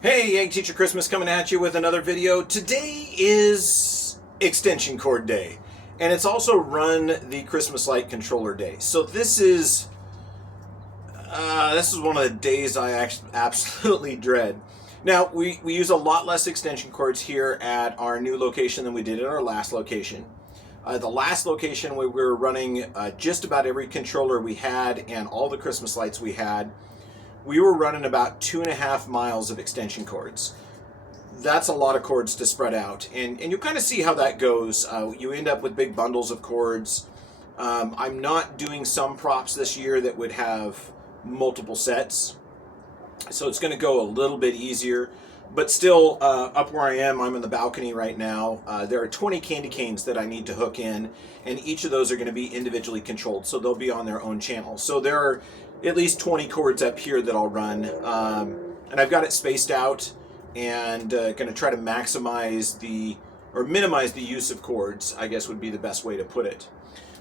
Hey, Egg Teacher Christmas coming at you with another video. Today is Extension Cord Day, and it's also Run the Christmas Light Controller Day. So this is one of the days I actually absolutely dread. Now, we use a lot less extension cords here at our new location than we did at our last location. The last location we were running just about every controller we had and all the Christmas lights we had. We were running about 2.5 miles of extension cords. That's a lot of cords to spread out, and you kind of see how that goes. You end up with big bundles of cords. I'm not doing some props this year that would have multiple sets, so it's going to go a little bit easier. But still, up where I am, I'm in the balcony right now. There are 20 candy canes that I need to hook in, and each of those are going to be individually controlled, so they'll be on their own channel. So there are at least 20 cords up here that I'll run, and I've got it spaced out, and going to try to minimize the use of cords, I guess would be the best way to put it.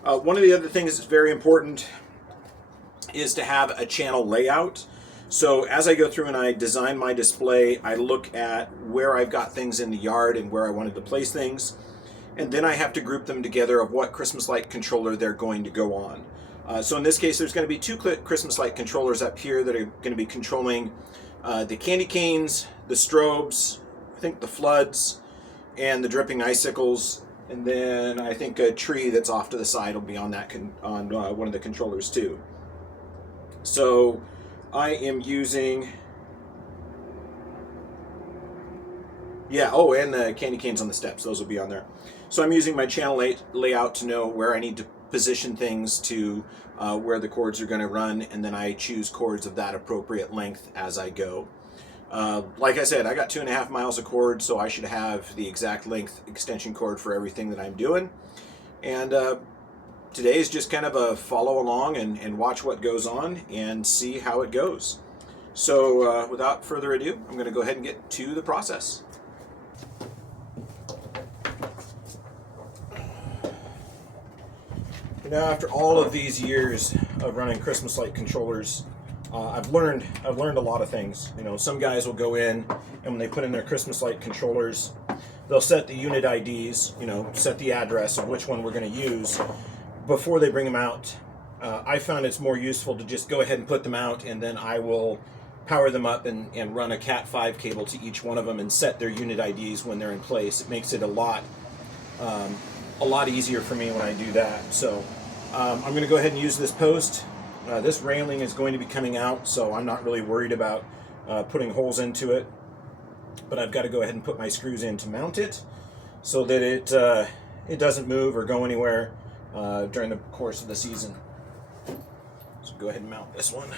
One of the other things that's very important is to have a channel layout. So as I go through and I design my display, I look at where I've got things in the yard and where I wanted to place things, and then I have to group them together of what Christmas light controller they're going to go on. So in this case, there's going to be two Christmas light controllers up here that are going to be controlling the candy canes, the strobes, I think the floods, and the dripping icicles. And then I think a tree that's off to the side will be on that on one of the controllers too. So I am using, and the candy canes on the steps, those will be on there. So I'm using my channel layout to know where I need to position things to where the cords are going to run, and then I choose cords of that appropriate length as I go. Like I said, I got 2.5 miles of cord, so I should have the exact length extension cord for everything that I'm doing. And today is just kind of a follow along and watch what goes on and see how it goes. So without further ado, I'm going to go ahead and get to the process. Now, after all of these years of running Christmas light controllers, I've learned a lot of things. You know, some guys will go in, and when they put in their Christmas light controllers, they'll set the unit IDs, set the address of which one we're going to use before they bring them out. I found it's more useful to just go ahead and put them out, and then I will power them up and run a Cat5 cable to each one of them and set their unit IDs when they're in place. It makes it a lot easier for me when I do that. So I'm going to go ahead and use this post. This railing is going to be coming out, so I'm not really worried about putting holes into it. But I've got to go ahead and put my screws in to mount it so that it doesn't move or go anywhere during the course of the season. So go ahead and mount this one.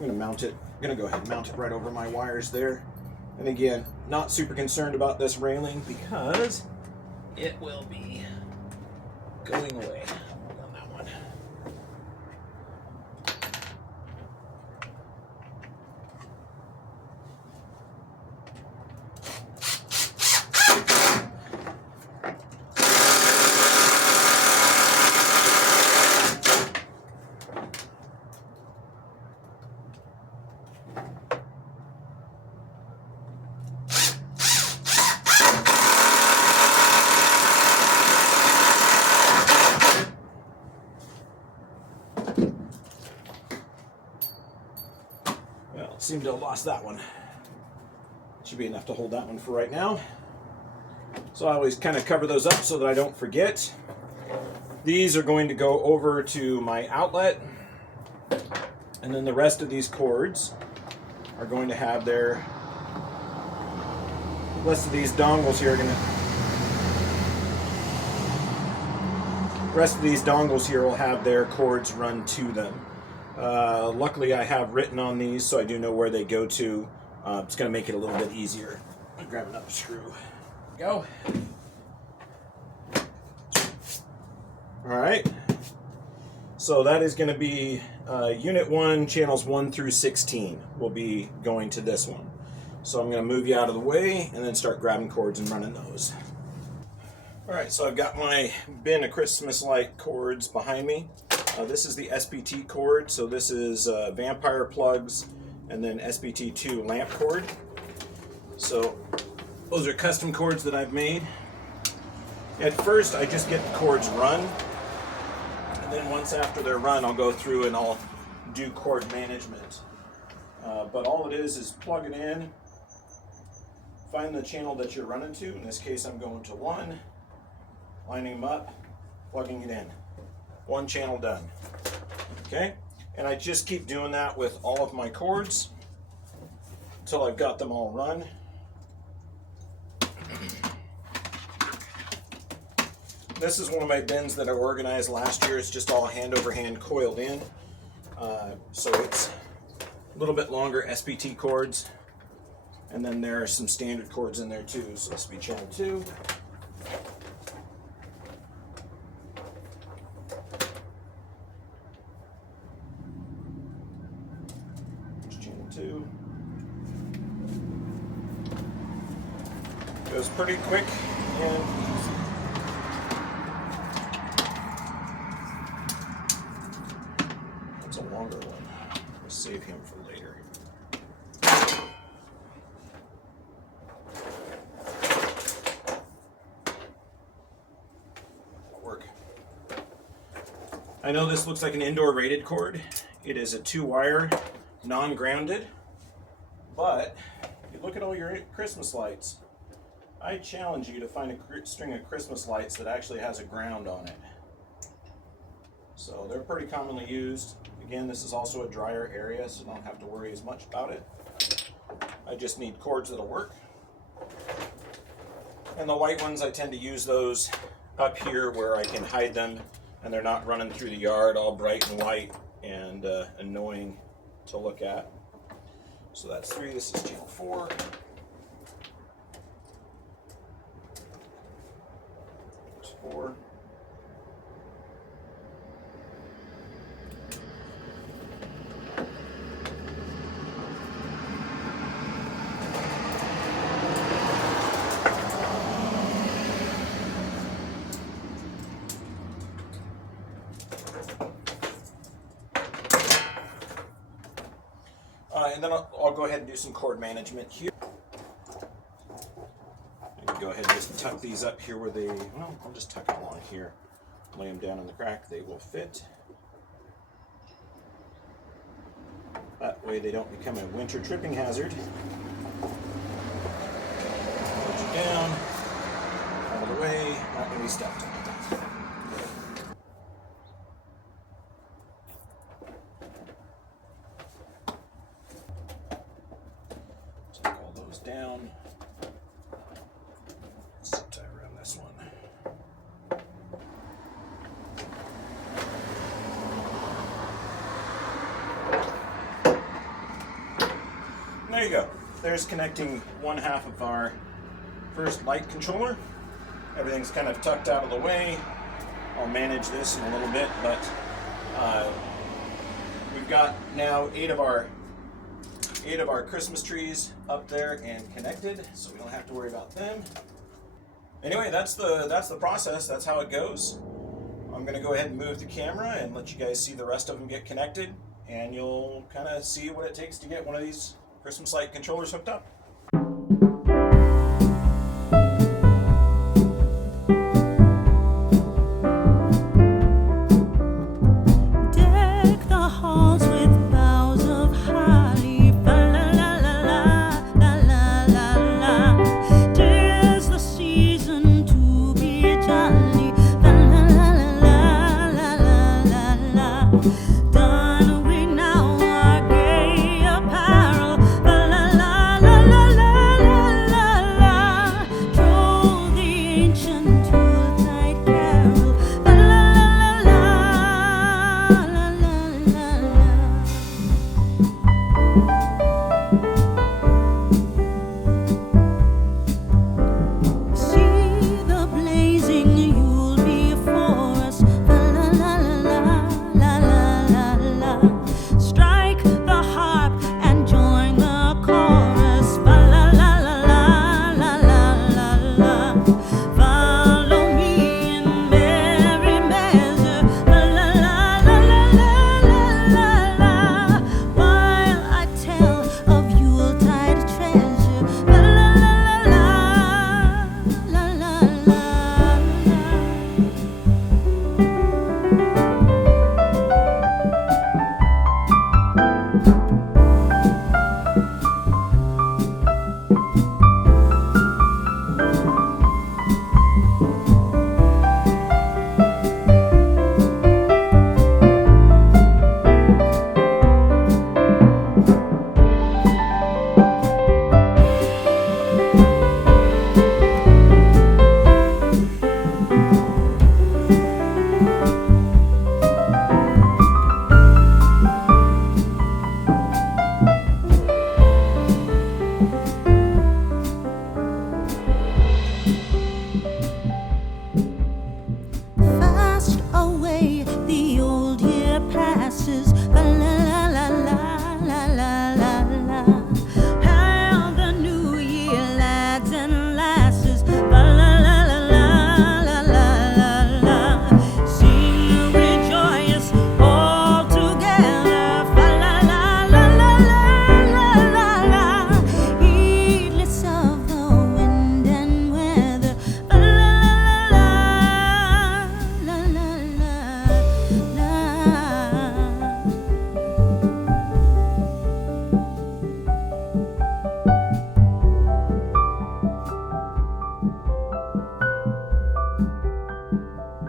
I'm going to go ahead and mount it right over my wires there. And again, not super concerned about this railing because it will be going away on that one. Seem to have lost that one. Should be enough to hold that one for right now. So I always kind of cover those up so that I don't forget. These are going to go over to my outlet, and then the rest of these cords are going to have the rest of these dongles here will have their cords run to them. Luckily, I have written on these, so I do know where they go to. It's going to make it a little bit easier. Grab another screw. Go. All right. So that is going to be Unit 1, channels 1 through 16 will be going to this one. So I'm going to move you out of the way and then start grabbing cords and running those. All right, so I've got my bin of Christmas light cords behind me. This is the SBT cord, so this is Vampire plugs and then SBT2 lamp cord. So those are custom cords that I've made. At first I just get the cords run, and then once after they're run I'll go through and I'll do cord management. But all it is plug it in, find the channel that you're running to. In this case I'm going to 1, lining them up, plugging it in. 1 channel done. Okay? And I just keep doing that with all of my cords until I've got them all run. This is one of my bins that I organized last year. It's just all hand over hand coiled in. So it's a little bit longer SBT cords. And then there are some standard cords in there too. So this will be channel 2. Channel 2. Goes pretty quick and easy. That's a longer one. We'll save him for later. That'll work. I know this looks like an indoor rated cord. It is a 2-wire, non-grounded, but you look at all your Christmas lights. I challenge you to find a string of Christmas lights that actually has a ground on it. So they're pretty commonly used. Again, this is also a drier area, so don't have to worry as much about it. I just need cords that'll work. And the white ones, I tend to use those up here where I can hide them and they're not running through the yard all bright and white and annoying to look at. So that's 3, this is channel 4. There's 4. And then I'll go ahead and do some cord management here. I can go ahead and just tuck these up here where they, well, I'll just tuck them along here. Lay them down in the crack, they will fit. That way they don't become a winter tripping hazard. Put you down, out of the way, not going to be stepped on. Down. Zip tie around this one. And there you go. There's connecting one half of our first light controller. Everything's kind of tucked out of the way. I'll manage this in a little bit, but we've got now 8 of our Christmas trees up there and connected, so we don't have to worry about them. Anyway, that's the process. That's how it goes. I'm going to go ahead and move the camera and let you guys see the rest of them get connected, and you'll kind of see what it takes to get one of these Christmas light controllers hooked up.